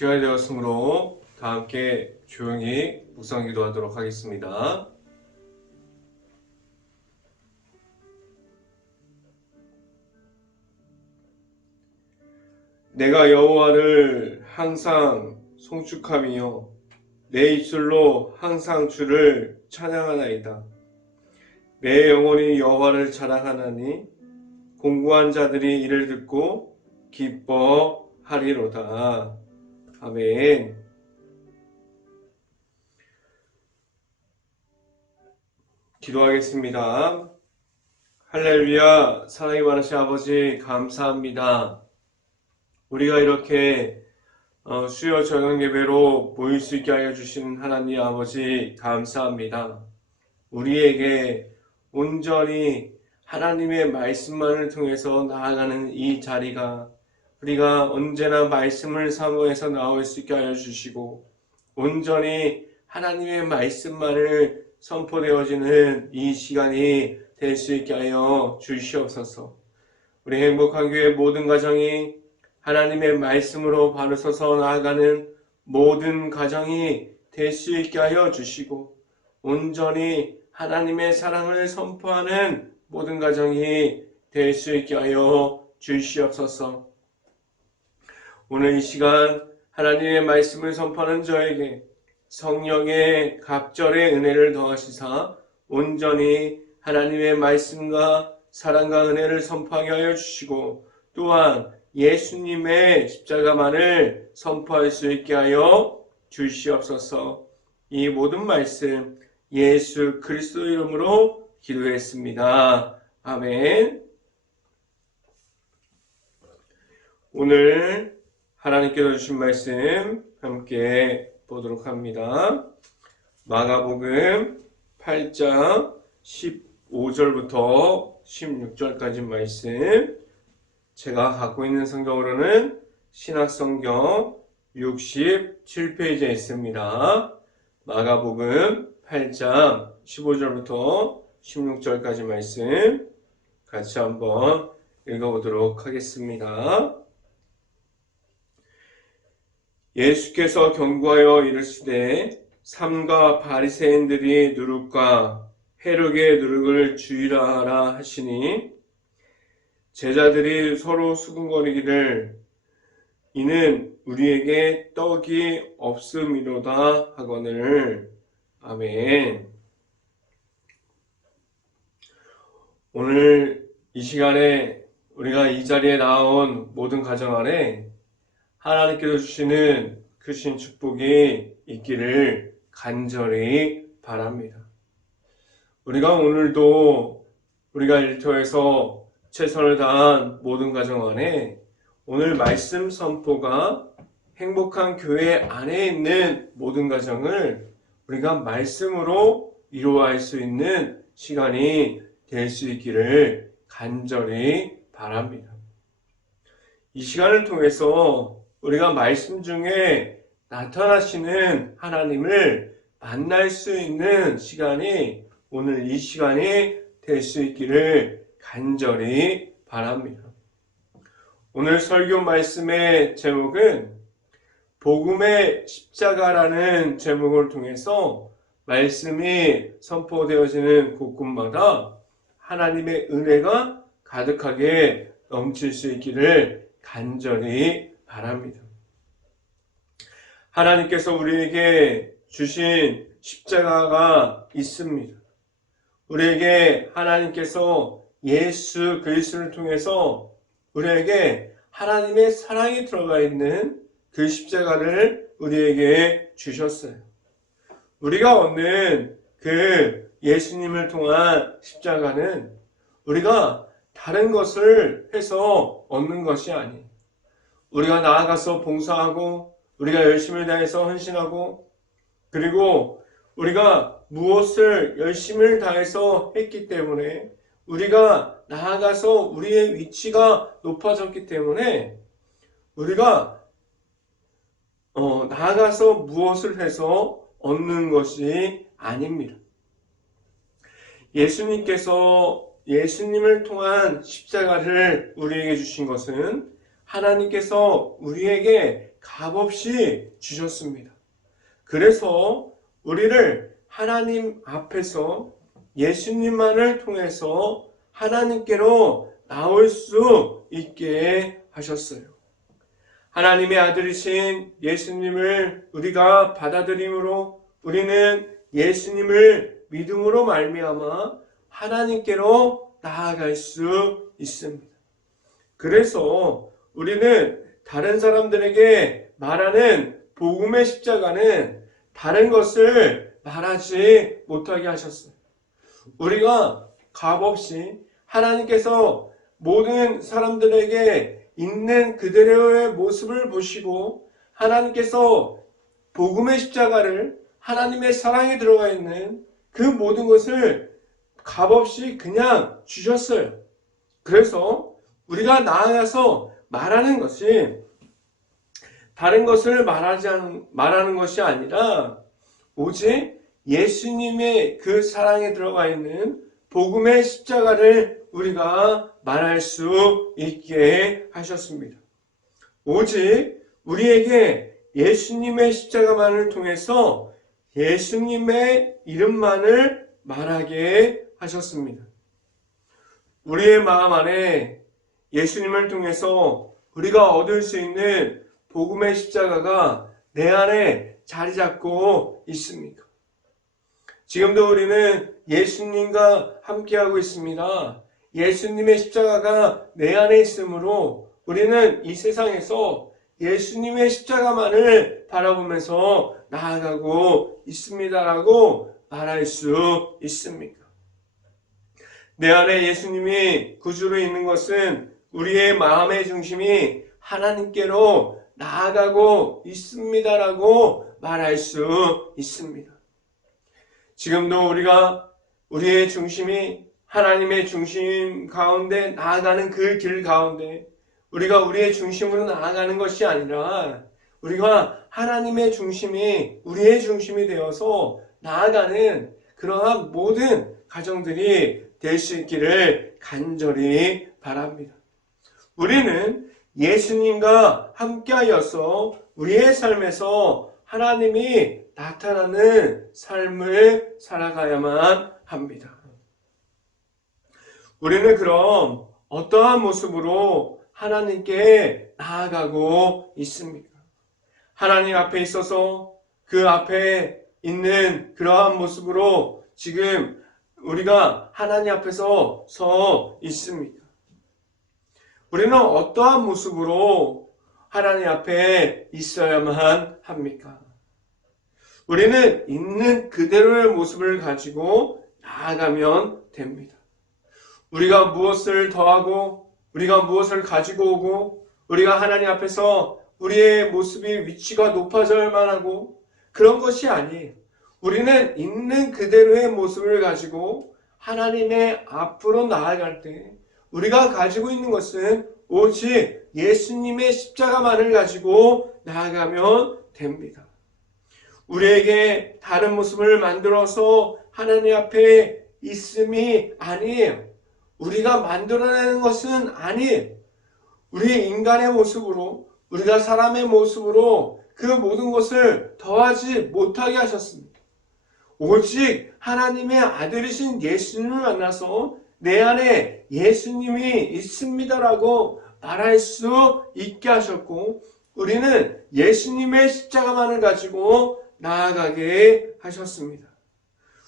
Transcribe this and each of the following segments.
시간이 되었으므로 다 함께 조용히 묵상 기도하도록 하겠습니다. 내가 여호와를 항상 송축하며 내 입술로 항상 주를 찬양하나이다. 내 영혼이 여호와를 자랑하나니 공고한 자들이 이를 듣고 기뻐하리로다. 아멘. 기도하겠습니다. 할렐루야. 사랑이 많으신 아버지 감사합니다. 우리가 이렇게 수요 저녁 예배로 모일 수 있게 하여 주신 하나님 아버지 감사합니다. 우리에게 온전히 하나님의 말씀만을 통해서 나아가는 이 자리가 우리가 언제나 말씀을 사모해서 나올 수 있게 하여 주시고 온전히 하나님의 말씀만을 선포되어지는 이 시간이 될 수 있게 하여 주시옵소서. 우리 행복한 교회 모든 가정이 하나님의 말씀으로 바로 서서 나아가는 모든 가정이 될 수 있게 하여 주시고 온전히 하나님의 사랑을 선포하는 모든 가정이 될 수 있게 하여 주시옵소서. 오늘 이 시간 하나님의 말씀을 선포하는 저에게 성령의 갑절의 은혜를 더하시사 온전히 하나님의 말씀과 사랑과 은혜를 선포하게 하여 주시고 또한 예수님의 십자가만을 선포할 수 있게 하여 주시옵소서. 이 모든 말씀 예수 그리스도 이름으로 기도했습니다. 아멘. 오늘 하나님께서 주신 말씀 함께 보도록 합니다. 마가복음 8장 15절부터 16절까지 말씀, 제가 갖고 있는 성경으로는 신약성경 67페이지에 있습니다. 마가복음 8장 15절부터 16절까지 말씀 같이 한번 읽어보도록 하겠습니다. 예수께서 경고하여 이르시되 삼가 바리새인들이 누룩과 헤롯의 누룩을 주의라 하라 하시니 제자들이 서로 수군거리기를 이는 우리에게 떡이 없음이로다 하거늘. 아멘. 오늘 이 시간에 우리가 이 자리에 나온 모든 가정 안에 하나님께서 주시는 크신 축복이 있기를 간절히 바랍니다. 우리가 오늘도 우리가 일터에서 최선을 다한 모든 가정 안에 오늘 말씀 선포가 행복한 교회 안에 있는 모든 가정을 우리가 말씀으로 이루어갈 수 있는 시간이 될 수 있기를 간절히 바랍니다. 이 시간을 통해서 우리가 말씀 중에 나타나시는 하나님을 만날 수 있는 시간이 오늘 이 시간이 될 수 있기를 간절히 바랍니다. 오늘 설교 말씀의 제목은 복음의 십자가라는 제목을 통해서 말씀이 선포되어지는 곳곳마다 하나님의 은혜가 가득하게 넘칠 수 있기를 간절히 바랍니다. 하나님께서 우리에게 주신 십자가가 있습니다. 우리에게 하나님께서 예수 그리스도를 통해서 우리에게 하나님의 사랑이 들어가 있는 그 십자가를 우리에게 주셨어요. 우리가 얻는 그 예수님을 통한 십자가는 우리가 다른 것을 해서 얻는 것이 아니에요. 우리가 나아가서 봉사하고 우리가 열심을 다해서 헌신하고 그리고 우리가 무엇을 열심을 다해서 했기 때문에 우리가 나아가서 우리의 위치가 높아졌기 때문에 우리가 나아가서 무엇을 해서 얻는 것이 아닙니다. 예수님께서 예수님을 통한 십자가를 우리에게 주신 것은 하나님께서 우리에게 값없이 주셨습니다. 그래서 우리를 하나님 앞에서 예수님만을 통해서 하나님께로 나올 수 있게 하셨어요. 하나님의 아들이신 예수님을 우리가 받아들임으로 우리는 예수님을 믿음으로 말미암아 하나님께로 나아갈 수 있습니다. 그래서 우리는 다른 사람들에게 말하는 복음의 십자가는 다른 것을 말하지 못하게 하셨어요. 우리가 값없이 하나님께서 모든 사람들에게 있는 그대로의 모습을 보시고 하나님께서 복음의 십자가를 하나님의 사랑에 들어가 있는 그 모든 것을 값없이 그냥 주셨어요. 그래서 우리가 나아가서 말하는 것이 다른 것을 말하는 것이 아니라 오직 예수님의 그 사랑에 들어가 있는 복음의 십자가를 우리가 말할 수 있게 하셨습니다. 오직 우리에게 예수님의 십자가만을 통해서 예수님의 이름만을 말하게 하셨습니다. 우리의 마음 안에 예수님을 통해서 우리가 얻을 수 있는 복음의 십자가가 내 안에 자리 잡고 있습니까? 지금도 우리는 예수님과 함께하고 있습니다. 예수님의 십자가가 내 안에 있으므로 우리는 이 세상에서 예수님의 십자가만을 바라보면서 나아가고 있습니다라고 말할 수 있습니까? 내 안에 예수님이 구주로 있는 것은 우리의 마음의 중심이 하나님께로 나아가고 있습니다라고 말할 수 있습니다. 지금도 우리가 우리의 중심이 하나님의 중심 가운데 나아가는 그 길 가운데 우리가 우리의 중심으로 나아가는 것이 아니라 우리가 하나님의 중심이 우리의 중심이 되어서 나아가는 그러한 모든 가정들이 될 수 있기를 간절히 바랍니다. 우리는 예수님과 함께하여서 우리의 삶에서 하나님이 나타나는 삶을 살아가야만 합니다. 우리는 그럼 어떠한 모습으로 하나님께 나아가고 있습니까? 하나님 앞에 있어서 그 앞에 있는 그러한 모습으로 지금 우리가 하나님 앞에서 서 있습니까? 우리는 어떠한 모습으로 하나님 앞에 있어야만 합니까? 우리는 있는 그대로의 모습을 가지고 나아가면 됩니다. 우리가 무엇을 더하고 우리가 무엇을 가지고 오고 우리가 하나님 앞에서 우리의 모습이 위치가 높아져야만 하고 그런 것이 아니에요. 우리는 있는 그대로의 모습을 가지고 하나님의 앞으로 나아갈 때 우리가 가지고 있는 것은 오직 예수님의 십자가만을 가지고 나아가면 됩니다. 우리에게 다른 모습을 만들어서 하나님 앞에 있음이 아니에요. 우리가 만들어내는 것은 아니에요. 우리 인간의 모습으로 우리가 사람의 모습으로 그 모든 것을 더하지 못하게 하셨습니다. 오직 하나님의 아들이신 예수님을 만나서 내 안에 예수님이 있습니다라고 말할 수 있게 하셨고 우리는 예수님의 십자가만을 가지고 나아가게 하셨습니다.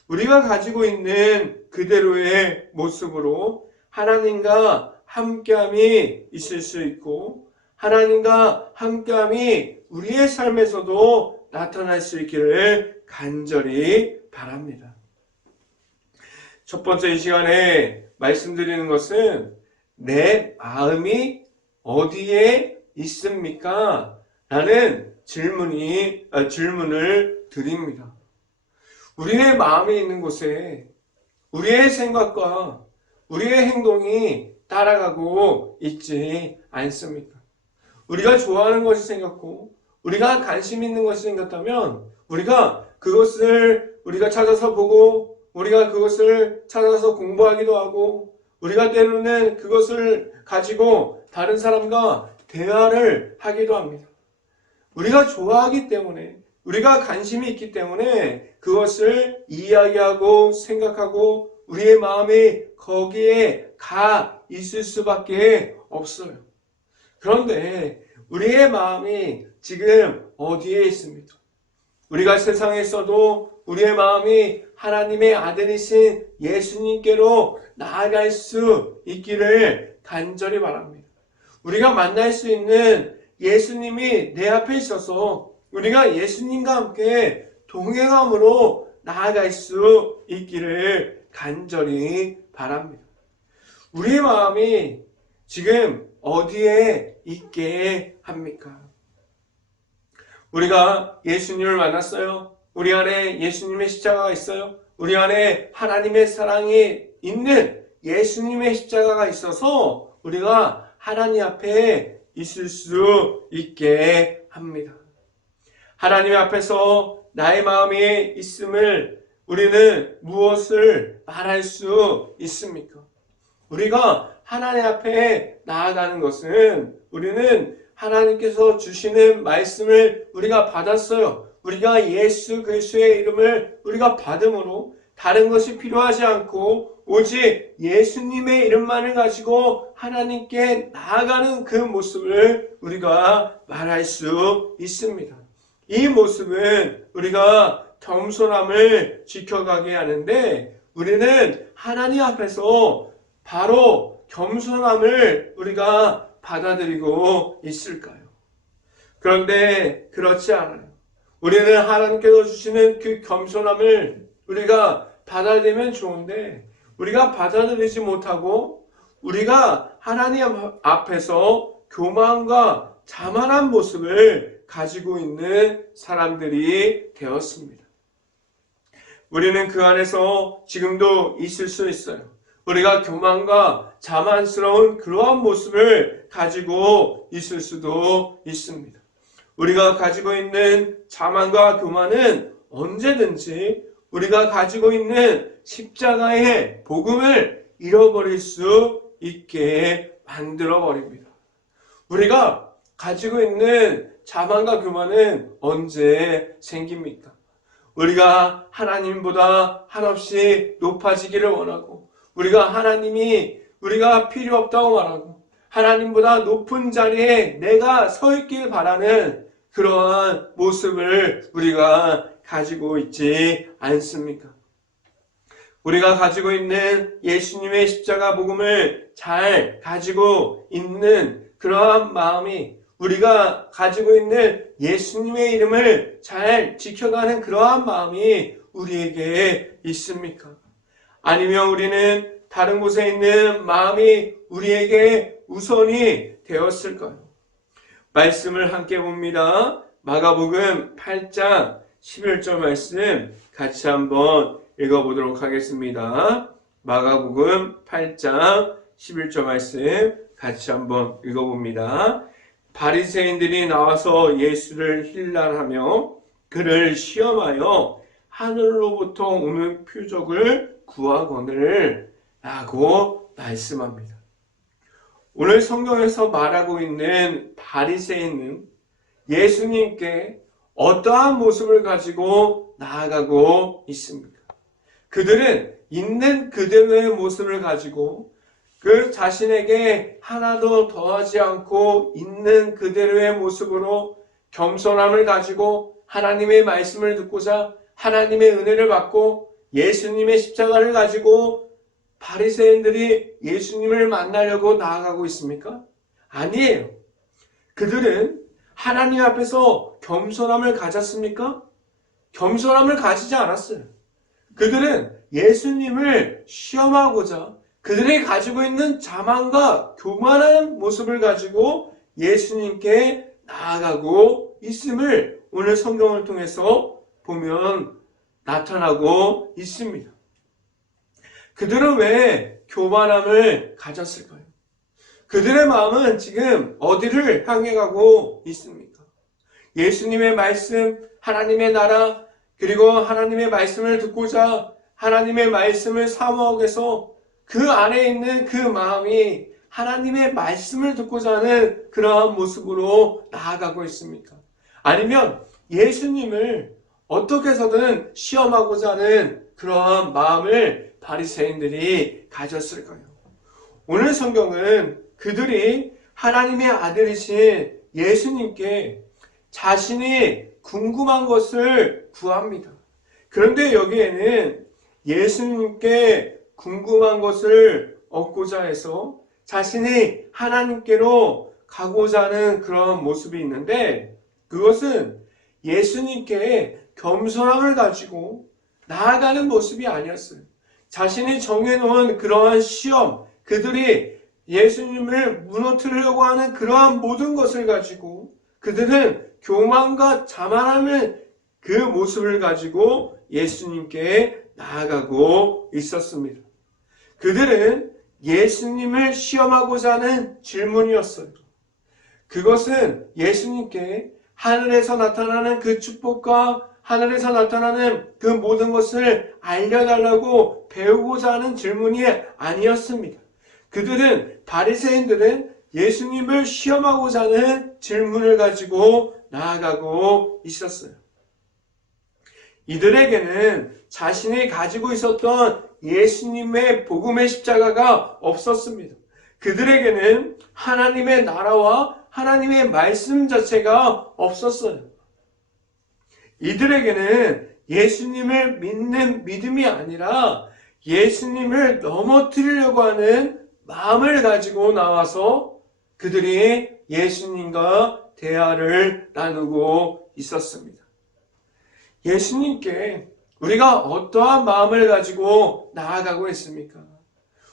우리가 가지고 있는 그대로의 모습으로 하나님과 함께함이 있을 수 있고 하나님과 함께함이 우리의 삶에서도 나타날 수 있기를 간절히 바랍니다. 첫 번째 이 시간에 말씀드리는 것은 내 마음이 어디에 있습니까? 라는 질문을 드립니다. 우리의 마음이 있는 곳에 우리의 생각과 우리의 행동이 따라가고 있지 않습니까? 우리가 좋아하는 것이 생겼고 우리가 관심 있는 것이 생겼다면 우리가 그것을 우리가 찾아서 보고 우리가 그것을 찾아서 공부하기도 하고 우리가 때로는 그것을 가지고 다른 사람과 대화를 하기도 합니다. 우리가 좋아하기 때문에, 우리가 관심이 있기 때문에 그것을 이야기하고 생각하고 우리의 마음이 거기에 가 있을 수밖에 없어요. 그런데 우리의 마음이 지금 어디에 있습니까? 우리가 세상에 있어도 우리의 마음이 하나님의 아들이신 예수님께로 나아갈 수 있기를 간절히 바랍니다. 우리가 만날 수 있는 예수님이 내 앞에 있어서 우리가 예수님과 함께 동행함으로 나아갈 수 있기를 간절히 바랍니다. 우리의 마음이 지금 어디에 있게 합니까? 우리가 예수님을 만났어요. 우리 안에 예수님의 십자가가 있어요. 우리 안에 하나님의 사랑이 있는 예수님의 십자가가 있어서 우리가 하나님 앞에 있을 수 있게 합니다. 하나님 앞에서 나의 마음이 있음을 우리는 무엇을 말할 수 있습니까? 우리가 하나님 앞에 나아가는 것은 우리는 하나님께서 주시는 말씀을 우리가 받았어요. 우리가 예수 그리스도의 이름을 우리가 받음으로 다른 것이 필요하지 않고 오직 예수님의 이름만을 가지고 하나님께 나아가는 그 모습을 우리가 말할 수 있습니다. 이 모습은 우리가 겸손함을 지켜가게 하는데 우리는 하나님 앞에서 바로 겸손함을 우리가 받아들이고 있을까요? 그런데 그렇지 않아요. 우리는 하나님께서 주시는 그 겸손함을 우리가 받아들이면 좋은데 우리가 받아들이지 못하고 우리가 하나님 앞에서 교만과 자만한 모습을 가지고 있는 사람들이 되었습니다. 우리는 그 안에서 지금도 있을 수 있어요. 우리가 교만과 자만스러운 그러한 모습을 가지고 있을 수도 있습니다. 우리가 가지고 있는 자만과 교만은 언제든지 우리가 가지고 있는 십자가의 복음을 잃어버릴 수 있게 만들어버립니다. 우리가 가지고 있는 자만과 교만은 언제 생깁니까? 우리가 하나님보다 한없이 높아지기를 원하고 우리가 하나님이 우리가 필요 없다고 말하고 하나님보다 높은 자리에 내가 서 있길 바라는 그러한 모습을 우리가 가지고 있지 않습니까? 우리가 가지고 있는 예수님의 십자가 복음을 잘 가지고 있는 그러한 마음이 우리가 가지고 있는 예수님의 이름을 잘 지켜가는 그러한 마음이 우리에게 있습니까? 아니면 우리는 다른 곳에 있는 마음이 우리에게 우선이 되었을까요? 말씀을 함께 봅니다. 마가복음 8장 11절 말씀 같이 한번 읽어보도록 하겠습니다. 마가복음 8장 11절 말씀 같이 한번 읽어봅니다. 바리새인들이 나와서 예수를 힐난하며 그를 시험하여 하늘로부터 오는 표적을 구하거늘 라고 말씀합니다. 오늘 성경에서 말하고 있는 바리새인은 예수님께 어떠한 모습을 가지고 나아가고 있습니까? 그들은 있는 그대로의 모습을 가지고 그 자신에게 하나도 더하지 않고 있는 그대로의 모습으로 겸손함을 가지고 하나님의 말씀을 듣고자 하나님의 은혜를 받고 예수님의 십자가를 가지고 바리새인들이 예수님을 만나려고 나아가고 있습니까? 아니에요. 그들은 하나님 앞에서 겸손함을 가졌습니까? 겸손함을 가지지 않았어요. 그들은 예수님을 시험하고자 그들이 가지고 있는 자만과 교만한 모습을 가지고 예수님께 나아가고 있음을 오늘 성경을 통해서 보면 나타나고 있습니다. 그들은 왜 교만함을 가졌을까요? 그들의 마음은 지금 어디를 향해 가고 있습니까? 예수님의 말씀, 하나님의 나라, 그리고 하나님의 말씀을 듣고자 하나님의 말씀을 사모하기 위해서 그 안에 있는 그 마음이 하나님의 말씀을 듣고자 하는 그러한 모습으로 나아가고 있습니까? 아니면 예수님을 어떻게 해서든 시험하고자 하는 그러한 마음을 바리새인들이 가졌을까요? 오늘 성경은 그들이 하나님의 아들이신 예수님께 자신이 궁금한 것을 구합니다. 그런데 여기에는 예수님께 궁금한 것을 얻고자 해서 자신이 하나님께로 가고자 하는 그런 모습이 있는데, 그것은 예수님께 겸손함을 가지고 나아가는 모습이 아니었어요. 자신이 정해놓은 그러한 시험, 그들이 예수님을 무너뜨리려고 하는 그러한 모든 것을 가지고 그들은 교만과 자만함을 그 모습을 가지고 예수님께 나아가고 있었습니다. 그들은 예수님을 시험하고자 하는 질문이었어요. 그것은 예수님께 하늘에서 나타나는 그 축복과 하늘에서 나타나는 그 모든 것을 알려달라고 배우고자 하는 질문이 아니었습니다. 바리새인들은 예수님을 시험하고자 하는 질문을 가지고 나아가고 있었어요. 이들에게는 자신이 가지고 있었던 예수님의 복음의 십자가가 없었습니다. 그들에게는 하나님의 나라와 하나님의 말씀 자체가 없었어요. 이들에게는 예수님을 믿는 믿음이 아니라 예수님을 넘어뜨리려고 하는 마음을 가지고 나와서 그들이 예수님과 대화를 나누고 있었습니다. 예수님께 우리가 어떠한 마음을 가지고 나아가고 있습니까?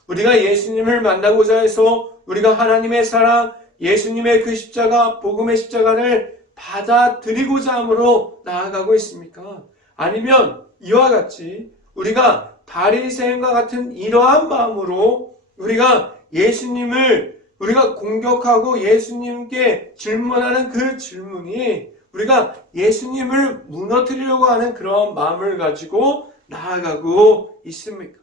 우리가 예수님을 만나고자 해서 우리가 하나님의 사랑, 예수님의 그 십자가, 복음의 십자가를 받아들이고자 함으로 나아가고 있습니까? 아니면 이와 같이 우리가 바리새인과 같은 이러한 마음으로 우리가 예수님을 우리가 공격하고 예수님께 질문하는 그 질문이 우리가 예수님을 무너뜨리려고 하는 그런 마음을 가지고 나아가고 있습니까?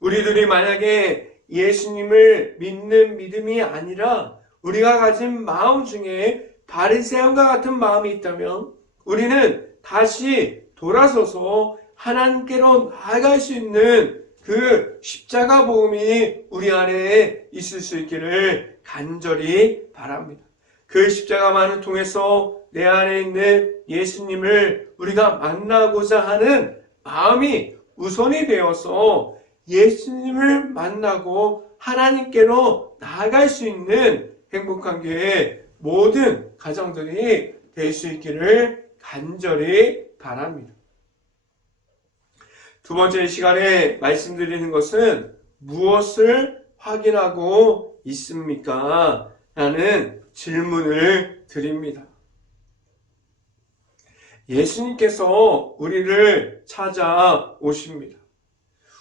우리들이 만약에 예수님을 믿는 믿음이 아니라 우리가 가진 마음 중에 바리새인과 같은 마음이 있다면 우리는 다시 돌아서서 하나님께로 나아갈 수 있는 그 십자가 복음이 우리 안에 있을 수 있기를 간절히 바랍니다. 그 십자가만을 통해서 내 안에 있는 예수님을 우리가 만나고자 하는 마음이 우선이 되어서 예수님을 만나고 하나님께로 나아갈 수 있는 행복한 교회 모든 가정들이 될 수 있기를 간절히 바랍니다. 두 번째 시간에 말씀드리는 것은 무엇을 확인하고 있습니까? 라는 질문을 드립니다. 예수님께서 우리를 찾아오십니다.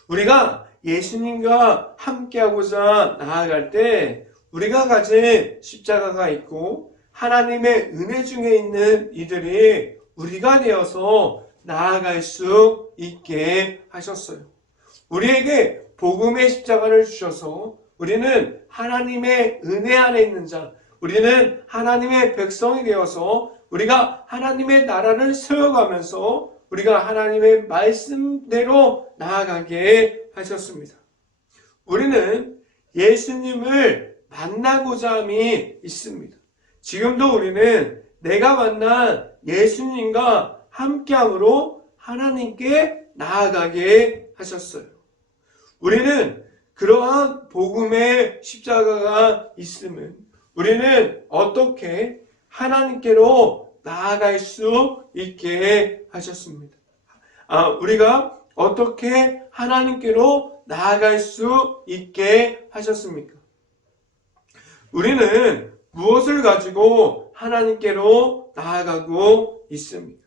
우리가 예수님과 함께하고자 나아갈 때 우리가 가진 십자가가 있고 하나님의 은혜 중에 있는 이들이 우리가 되어서 나아갈 수 있게 하셨어요. 우리에게 복음의 십자가를 주셔서 우리는 하나님의 은혜 안에 있는 자, 우리는 하나님의 백성이 되어서 우리가 하나님의 나라를 세워가면서 우리가 하나님의 말씀대로 나아가게 하셨습니다. 우리는 예수님을 만나고자 함이 있습니다. 지금도 우리는 내가 만난 예수님과 함께함으로 하나님께 나아가게 하셨어요. 우리는 그러한 복음의 십자가가 있으면 우리는 어떻게 하나님께로 나아갈 수 있게 하셨습니다. 우리가 어떻게 하나님께로 나아갈 수 있게 하셨습니까? 우리는 무엇을 가지고 하나님께로 나아가고 있습니까?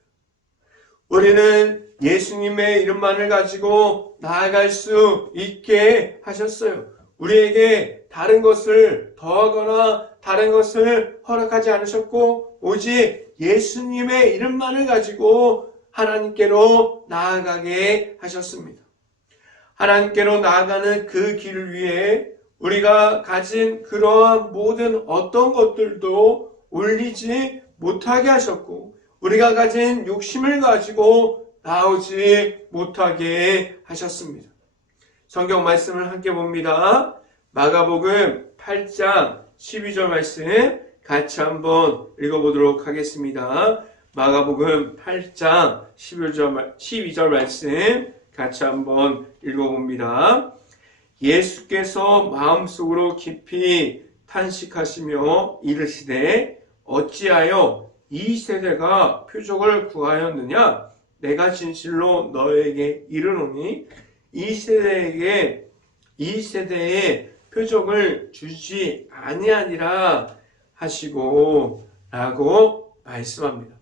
우리는 예수님의 이름만을 가지고 나아갈 수 있게 하셨어요. 우리에게 다른 것을 더하거나 다른 것을 허락하지 않으셨고 오직 예수님의 이름만을 가지고 하나님께로 나아가게 하셨습니다. 하나님께로 나아가는 그 길을 위해 우리가 가진 그러한 모든 어떤 것들도 올리지 못하게 하셨고, 우리가 가진 욕심을 가지고 나오지 못하게 하셨습니다. 성경 말씀을 함께 봅니다. 마가복음 8장 12절 말씀 같이 한번 읽어보도록 하겠습니다. 마가복음 8장 12절 말씀 같이 한번 읽어봅니다. 예수께서 마음속으로 깊이 탄식하시며 이르시되 어찌하여 이 세대가 표적을 구하였느냐? 내가 진실로 너에게 이르노니 이 세대에 표적을 주지 아니하니라 하시고 라고 말씀합니다.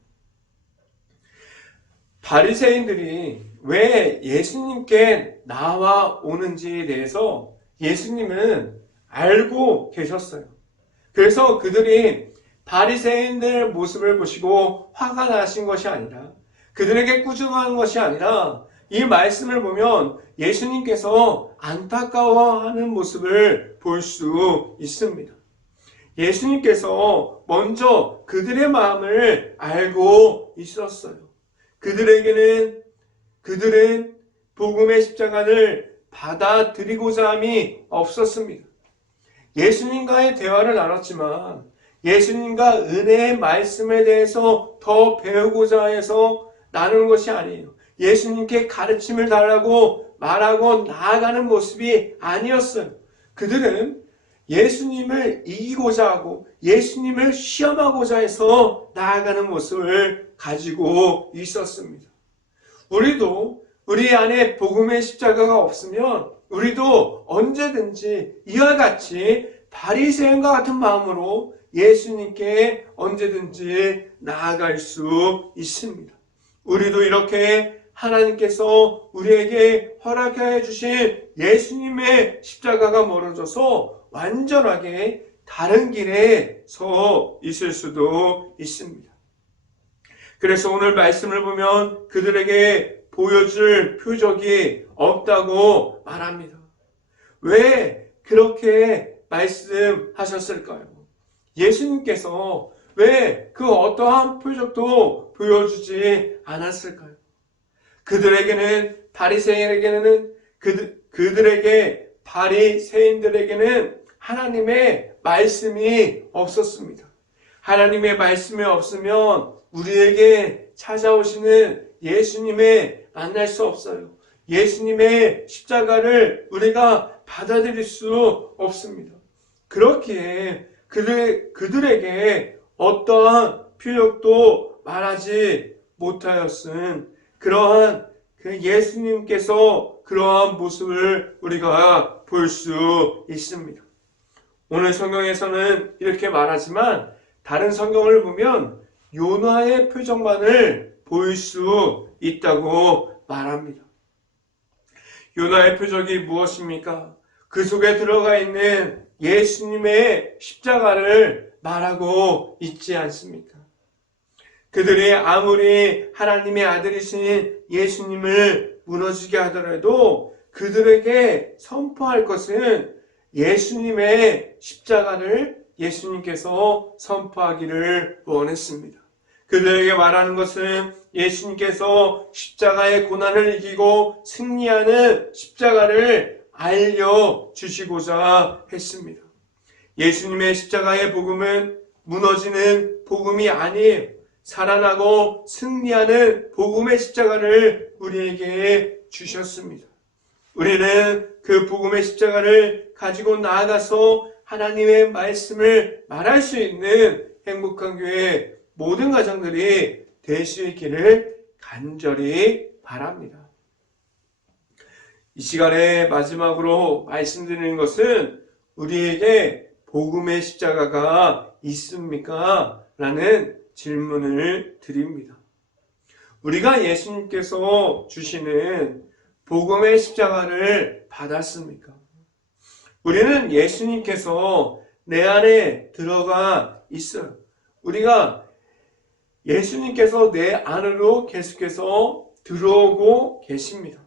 바리새인들이 왜 예수님께 나와 오는지에 대해서 예수님은 알고 계셨어요. 그래서 그들이 바리새인들 모습을 보시고 화가 나신 것이 아니라, 그들에게 꾸중하는 것이 아니라, 이 말씀을 보면 예수님께서 안타까워하는 모습을 볼 수 있습니다. 예수님께서 먼저 그들의 마음을 알고 있었어요. 그들은 복음의 십자가를 받아들이고자 함이 없었습니다. 예수님과의 대화를 나눴지만 예수님과 은혜의 말씀에 대해서 더 배우고자 해서 나누는 것이 아니에요. 예수님께 가르침을 달라고 말하고 나아가는 모습이 아니었어요. 그들은 예수님을 이기고자 하고 예수님을 시험하고자 해서 나아가는 모습을 가지고 있었습니다. 우리도 우리 안에 복음의 십자가가 없으면 우리도 언제든지 이와 같이 바리새인과 같은 마음으로 예수님께 언제든지 나아갈 수 있습니다. 우리도 이렇게 하나님께서 우리에게 허락해 주신 예수님의 십자가가 멀어져서 완전하게 다른 길에 서 있을 수도 있습니다. 그래서 오늘 말씀을 보면 그들에게 보여줄 표적이 없다고 말합니다. 왜 그렇게 말씀하셨을까요? 예수님께서 왜 그 어떠한 표적도 보여주지 않았을까요? 바리새인들에게는 하나님의 말씀이 없었습니다. 하나님의 말씀이 없으면 우리에게 찾아오시는 예수님을 만날 수 없어요. 예수님의 십자가를 우리가 받아들일 수 없습니다. 그렇기에 그들에게 어떠한 표적도 말하지 못하였은 그러한 그 예수님께서 그러한 모습을 우리가 볼 수 있습니다. 오늘 성경에서는 이렇게 말하지만 다른 성경을 보면 요나의 표적만을 보일 수 있다고 말합니다. 요나의 표적이 무엇입니까? 그 속에 들어가 있는 예수님의 십자가를 말하고 있지 않습니까? 그들이 아무리 하나님의 아들이신 예수님을 무너지게 하더라도 그들에게 선포할 것은 예수님의 십자가를 예수님께서 선포하기를 원했습니다. 그들에게 말하는 것은 예수님께서 십자가의 고난을 이기고 승리하는 십자가를 알려주시고자 했습니다. 예수님의 십자가의 복음은 무너지는 복음이 아니에요. 살아나고 승리하는 복음의 십자가를 우리에게 주셨습니다. 우리는 그 복음의 십자가를 가지고 나아가서 하나님의 말씀을 말할 수 있는 행복한 교회 모든 가정들이 될 수 있기를 간절히 바랍니다. 이 시간에 마지막으로 말씀드리는 것은 우리에게 복음의 십자가가 있습니까? 라는 질문을 드립니다. 우리가 예수님께서 주시는 복음의 십자가를 받았습니까? 우리는 예수님께서 내 안에 들어가 있어요. 우리가 예수님께서 내 안으로 계속해서 들어오고 계십니다.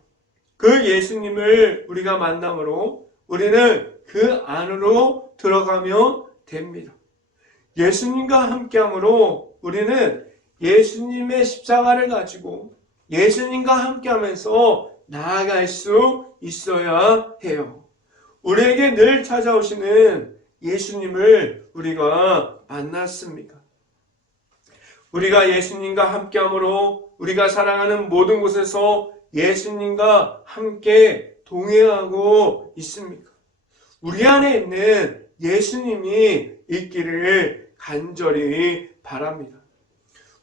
그 예수님을 우리가 만남으로 우리는 그 안으로 들어가면 됩니다. 예수님과 함께함으로 우리는 예수님의 십자가를 가지고 예수님과 함께하면서 나아갈 수 있어야 해요. 우리에게 늘 찾아오시는 예수님을 우리가 만났습니까? 우리가 예수님과 함께함으로 우리가 살아가는 모든 곳에서 예수님과 함께 동행하고 있습니까? 우리 안에 있는 예수님이 있기를 간절히 바랍니다.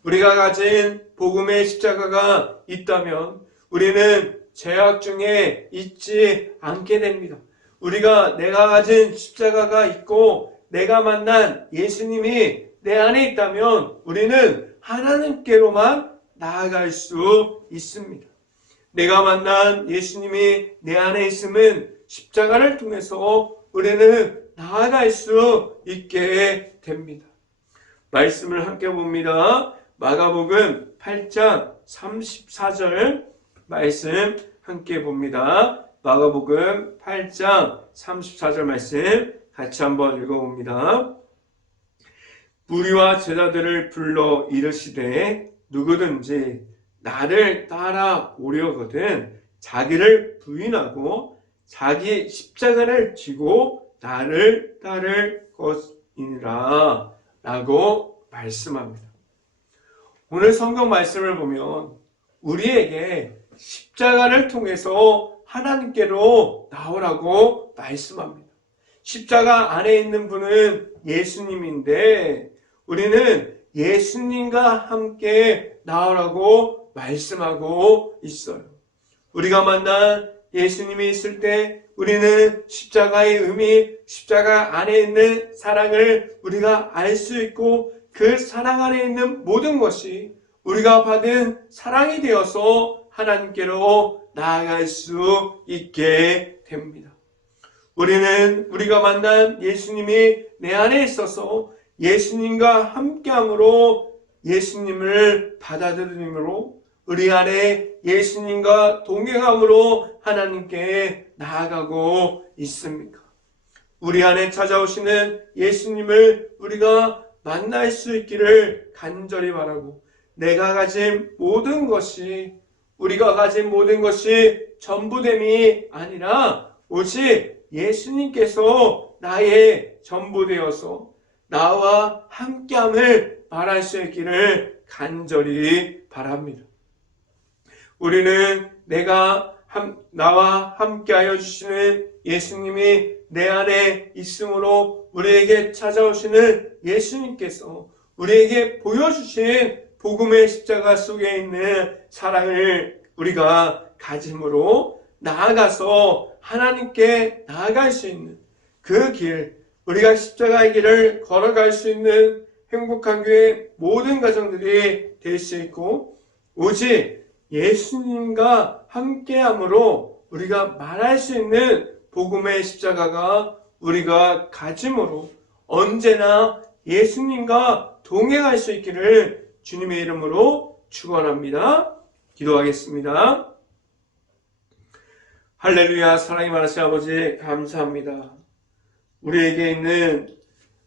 우리가 가진 복음의 십자가가 있다면 우리는 죄악 중에 있지 않게 됩니다. 내가 가진 십자가가 있고 내가 만난 예수님이 내 안에 있다면 우리는 하나님께로만 나아갈 수 있습니다. 내가 만난 예수님이 내 안에 있으면 십자가를 통해서 우리는 나아갈 수 있게 됩니다. 말씀을 함께 봅니다. 마가복음 8장 34절 말씀 함께 봅니다. 마가복음 8장 34절 말씀 같이 한번 읽어봅니다. 무리와 제자들을 불러 이르시되 누구든지 나를 따라오려거든 자기를 부인하고 자기 십자가를 지고 나를 따를 것이니라 라고 말씀합니다. 오늘 성경 말씀을 보면 우리에게 십자가를 통해서 하나님께로 나오라고 말씀합니다. 십자가 안에 있는 분은 예수님인데 우리는 예수님과 함께 나오라고 말씀하고 있어요. 우리가 만난 예수님이 있을 때 우리는 십자가의 의미, 십자가 안에 있는 사랑을 우리가 알 수 있고 그 사랑 안에 있는 모든 것이 우리가 받은 사랑이 되어서 하나님께로 나아갈 수 있게 됩니다. 우리가 만난 예수님이 내 안에 있어서 예수님과 함께함으로 예수님을 받아들임으로 우리 안에 예수님과 동행함으로 하나님께 나아가고 있습니까? 우리 안에 찾아오시는 예수님을 우리가 만날 수 있기를 간절히 바라고 우리가 가진 모든 것이 전부됨이 아니라 오직 예수님께서 나의 전부되어서 나와 함께함을 말할 수 있기를 간절히 바랍니다. 우리는 나와 함께하여 주시는 예수님이 내 안에 있으므로 우리에게 찾아오시는 예수님께서 우리에게 보여주신 복음의 십자가 속에 있는 사랑을 우리가 가짐으로 나아가서 하나님께 나아갈 수 있는 그 길, 우리가 십자가의 길을 걸어갈 수 있는 행복한 교회 모든 가정들이 될 수 있고 오직 예수님과 함께함으로 우리가 말할 수 있는 복음의 십자가가 우리가 가짐으로 언제나 예수님과 동행할 수 있기를 주님의 이름으로 축원합니다. 기도하겠습니다. 할렐루야. 사랑이 많으신 아버지 감사합니다. 우리에게 있는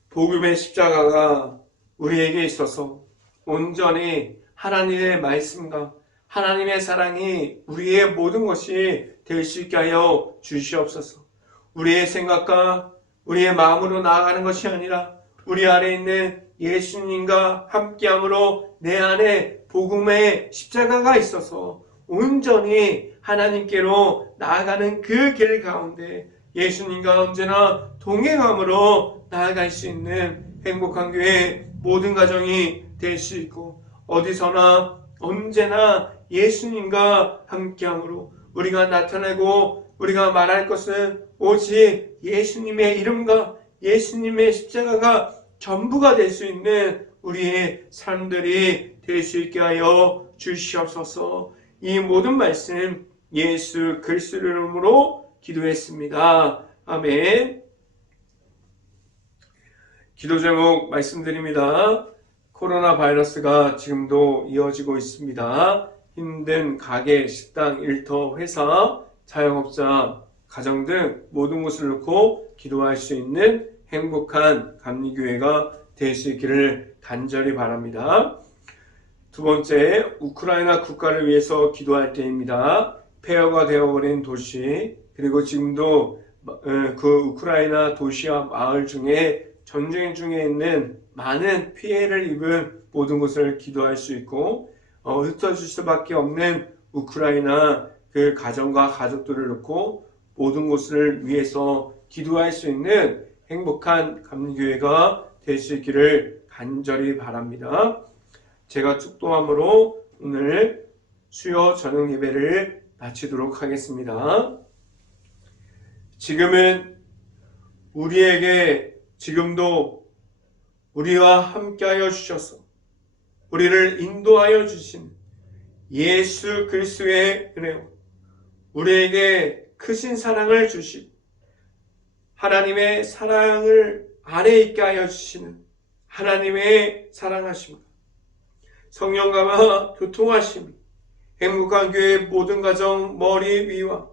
복음의 십자가가 우리에게 있어서 온전히 하나님의 말씀과 하나님의 사랑이 우리의 모든 것이 될 수 있게 하여 주시옵소서. 우리의 생각과 우리의 마음으로 나아가는 것이 아니라 우리 안에 있는 예수님과 함께함으로 내 안에 복음의 십자가가 있어서 온전히 하나님께로 나아가는 그 길 가운데 예수님과 언제나 동행함으로 나아갈 수 있는 행복한 교회 모든 가정이 될 수 있고 어디서나 언제나 예수님과 함께함으로 우리가 나타내고 우리가 말할 것은 오직 예수님의 이름과 예수님의 십자가가 전부가 될 수 있는 우리의 삶들이 될 수 있게 하여 주시옵소서. 이 모든 말씀 예수 그리스도 이름으로 기도했습니다. 아멘. 기도 제목 말씀드립니다. 코로나 바이러스가 지금도 이어지고 있습니다. 힘든 가게, 식당, 일터, 회사, 자영업자, 가정 등 모든 것을 놓고 기도할 수 있는 행복한 감리교회가 될 수 있기를 간절히 바랍니다. 두 번째, 우크라이나 국가를 위해서 기도할 때입니다. 폐허가 되어버린 도시, 그리고 지금도 그 우크라이나 도시와 마을 중에 전쟁 중에 있는 많은 피해를 입은 모든 것을 기도할 수 있고, 흩어질 수밖에 없는 우크라이나 그 가정과 가족들을 놓고 모든 것을 위해서 기도할 수 있는 행복한 감리교회가 될 수 있기를 간절히 바랍니다. 제가 축도함으로 오늘 수요 저녁 예배를 마치도록 하겠습니다. 지금은 우리에게 지금도 우리와 함께하여 주셔서 우리를 인도하여 주신 예수 그리스도의 은혜로 우리에게 크신 사랑을 주시고 하나님의 사랑을 안에 있게 하여 주시는 하나님의 사랑하심과 성령과 교통하심이 행복한 교회 모든 가정 머리 위와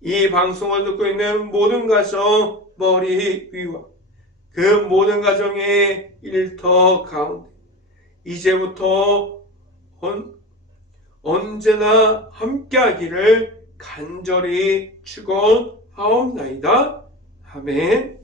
이 방송을 듣고 있는 모든 가정 머리 위와 그 모든 가정의 일터 가운데 이제부터 언제나 함께하기를 간절히 축원하옵나이다. 아멘.